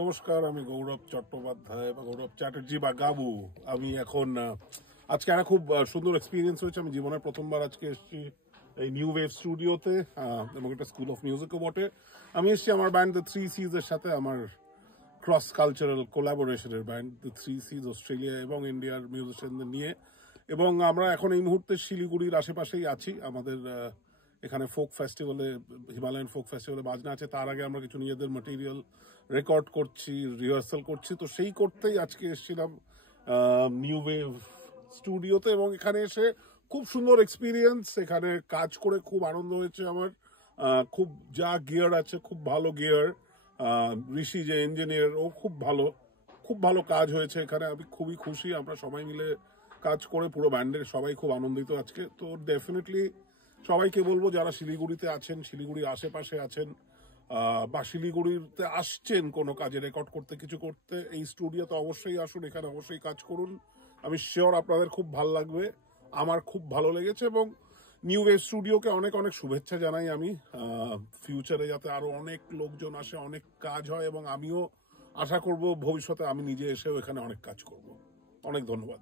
নমস্কার, আমি গৌরব চট্টোপাধ্যায় বা গৌরব চ্যাটার্জি বা গাবু। আমি এখন আজকে একটা খুব সুন্দর এক্সপিরিয়েন্স হয়েছে। আমি জীবনের প্রথমবার আজকে এসেছি এই নিউ ওয়েভ স্টুডিওতে, এবং এটা স্কুল অফ মিউজিকও বটে। আমি এসেছি আমার ব্যান্ড দ্য থ্রি সিজ এর সাথে, আমার ক্রস কালচারাল কোলাবোরেশনের band the three seas, Australia এবং ইন্ডিয়ার মিউজিশিয়ানদের নিয়ে। এবং আমরা এখন এই মুহূর্তে শিলিগুড়ির আশেপাশেই আছি। আমাদের এখানে ফোক ফেস্টিভ্যালে, হিমালয়ান ফোক ফেস্টিভ্যালে বাজনা আছে। তার আগে আমরা কিছু নিজেদের ম্যাটেরিয়াল রেকর্ড করছি, রিহার্সাল করছি। তো সেই করতেই আজকে এসেছিলাম নিউ ওয়েভ স্টুডিওতে, এবং এখানে এসে খুব সুন্দর এক্সপিরিয়েন্স। এখানে কাজ করে খুব আনন্দ হয়েছে আমার। খুব যা গিয়ার আছে, খুব ভালো গিয়ার। ঋষি যে ইঞ্জিনিয়ার, ও খুব ভালো কাজ হয়েছে এখানে। আমি খুবই খুশি। আমরা সবাই মিলে কাজ করে পুরো ব্যান্ডের সবাই খুব আনন্দিত আজকে। তো ডেফিনেটলি সবাইকে বলবো, যারা শিলিগুড়িতে আছেন, শিলিগুড়ির আশেপাশে আছেন, বা শিলিগুড়িতে আসছেন কোনো কাজে রেকর্ড করতে, কিছু করতে, এই স্টুডিওতে অবশ্যই আসুন, এখানে অবশ্যই কাজ করুন। আমি শিওর আপনাদের খুব ভালো লাগবে। আমার খুব ভালো লেগেছে, এবং নিউ ওয়েভ স্টুডিওকে অনেক অনেক শুভেচ্ছা জানাই আমি। ফিউচারে যাতে আরো অনেক লোকজন আসে, অনেক কাজ হয়, এবং আমিও আশা করব ভবিষ্যতে আমি নিজে এসেও এখানে অনেক কাজ করব। অনেক ধন্যবাদ।